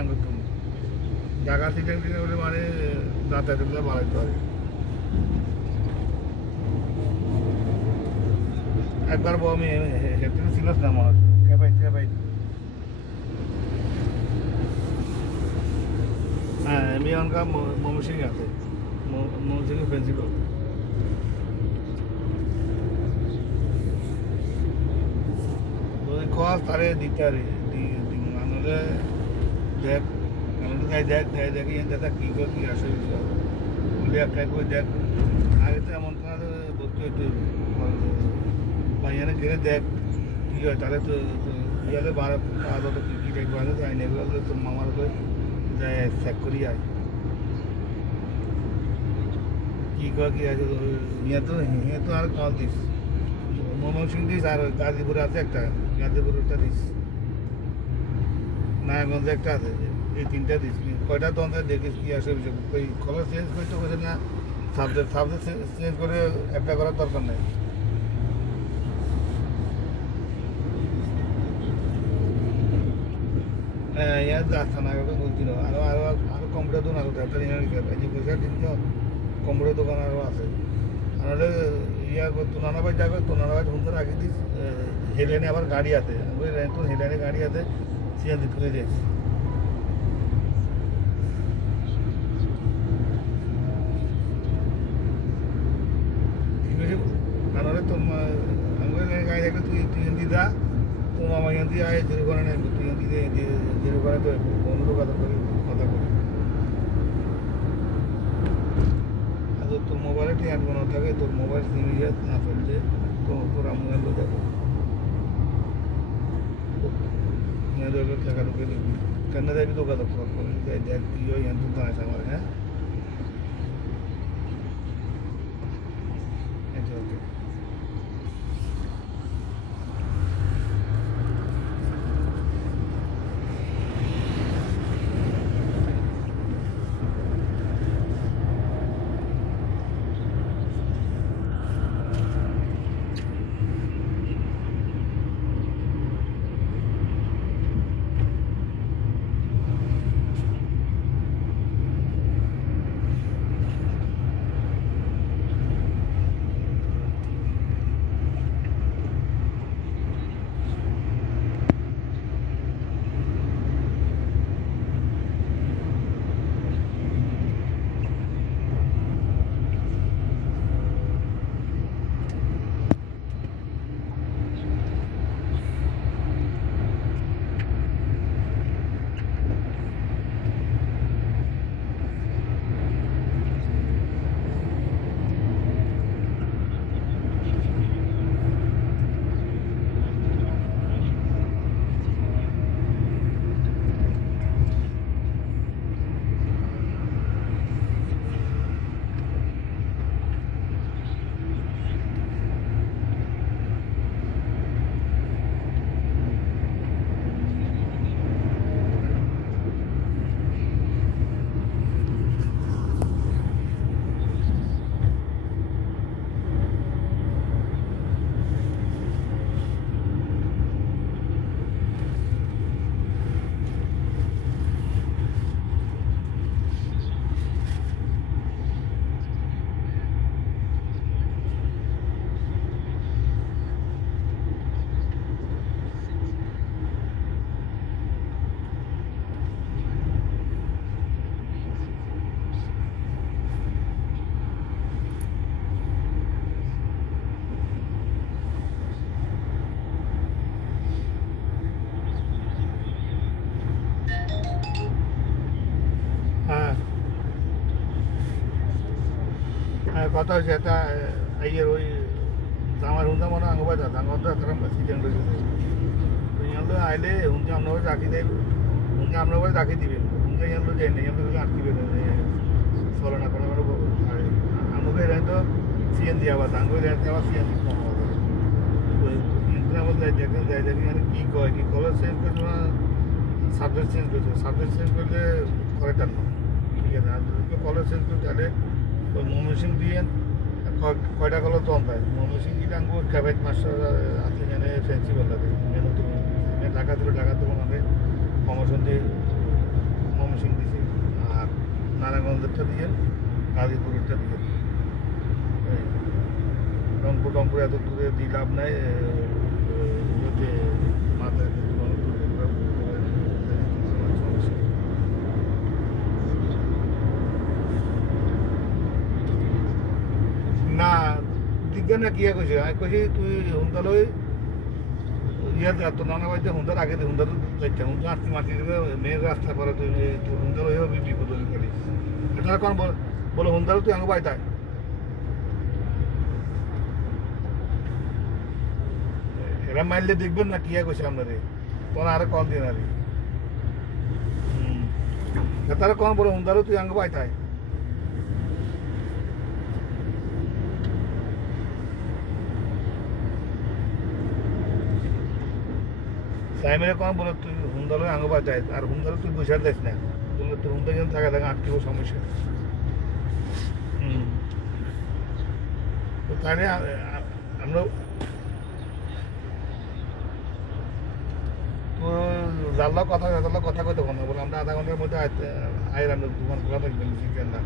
আঙ্গুর তুমি ঢাকা সিটেন বলে মানে যাতায়াতগুলো বাড়াইতে পারে একবার আমি হেঁটে ছিল না আমার খেপাইতে হ্যাঁ আমি অনকা মমসিং আছে মমসিং প্রিন্সিপাল খাওয়া তারে দিতে আরে নাহলে দেখ দেখি দাদা কী করে কী আসে বলে একটা করে দেখ আগে তো এমন ভর্তি হইতে বাইরে গেলে দেখ কী হয় তাহলে তো ইয়ালে বারো তো কী দেখবো আছে তাই নেগুলো তোর মামার করে যায় চেক করি আয় কী কয় কী আছে ইয়ে তো আর কল দিস ময়মনসিং দিস আর গাজীপুরে আছে একটা গাজীপুরটা দিস নারায়ণগঞ্জে একটা আছে এই তিনটা দিস কয়টা তন্ত্রে দেখিস কী আসে ওই খবর চেঞ্জ করতে পারে না সাবজেক্ট চেঞ্জ করে অ্যাপ্লাই করার দরকার নেই হ্যাঁ ইয়ার আসতে না বলছিল আরও কম্পিউটার দোকান আছে একটা যে পয়সা দিন কম্পিউটার দোকান আরও আছে নাহলে ইয়ার তোনানাবাই যাবে তোনানাবাই সুন্দর আগে দিস হেলেনে আবার গাড়ি আছে তোর হেলেনে গাড়ি আছে সিএনজি তুলে দিয়েছি নাহলে তোর আমার গাড়ি থাকলে তুই দিদা তো মামা এখান দিয়ে আয় জেরো করে নেই তুই এখান দিয়ে জেরো করে তো বন্ধু কথা করি আর তোর মোবাইলে তুই অ্যাড বানানো থাকে তোর মোবাইল সিম না চলছে তো তোর মোবাইল দেখো টাকা ঢুকে দিবি কেন দেখবি তো কথা করি দেখ তুই ওই এত তো আছে আমার হ্যাঁ ওকে কথা হয়েছে এটা ইয়ের ওই আমার হুঁজা মনে আঙ্গ বাজা আঙ্গটা তারা সিজন রয়েছে তো ইয়ালো আইলে হুঁজা আপনার বাড়ি রাখি দেয় হুঁজা আপনার বাড়ি রাখি দিবেন হুঁজা ইয়ালো যাই না ইয়ালো আটকিবেন চলে না কোনো আমাকে এরাই তো সিএনজি আবার আঙ্গ এরাইতে আবার সিএনজি কম হবে তো আমার দেখেন যাই দেখি কী কয় কি কলেজ চেঞ্জ করছে না সাবজেক্ট চেঞ্জ করছে সাবজেক্ট চেঞ্জ করলে করে টান ঠিক আছে আর কলেজ চেঞ্জ করতে তাহলে ওই ময়মনসিং দিয়ে কয়টা কলো তো অন্তায় ময়মনসিং দিয়ে আঙ্গু ক্যাবেট মাস্টার আছে এখানে প্রিন্সিপাল লাগে নতুন ঢাকা থেকে বানাবে প্রমোশন দিয়ে ময়মনসিংহ দিছি আর নারায়ণগঞ্জেরটা দিয়ে গাজীপুরেরটা দিয়ে রংপুর এত দূরে দিয়ে লাভ নাই ইয়েতে মাথায় অনেক দূরে সমস্যা না দিগ্গা না কিয়া কইছে আমি কইছি তুই হুন্দালই ইয়ার তো নানা বাড়িতে হুন্দার আগে হুন্দার যাইতে হুন্দা আটটি মাটি মেন রাস্তা পরে তুই হুন্দার হয়েও বিপদ হয়ে গেলি এটা কোন বলে হুন্দারও তুই আঙ্গ বাড়িতে এরা মাইলে দেখবেন না কিয়া কইছে আপনারে তোরা আরে কল দিন আরে তারা কোন বলে হুন্দারও তুই আঙ্গ বাড়িতে সাইমের কোন বলে তুই হুন্দালো আঙ্গ বাড়িতে আর হুন্দারও তুই বসে দিস না বললে তোর হুন্দা কিন্তু থাকা আটকিব সমস্যা তো তাহলে আমরা তো জানলাম কথা কইতে বলে আমরা আধা ঘন্টার মধ্যে আইলাম দোকান খোলা থাকবেন চিকেন না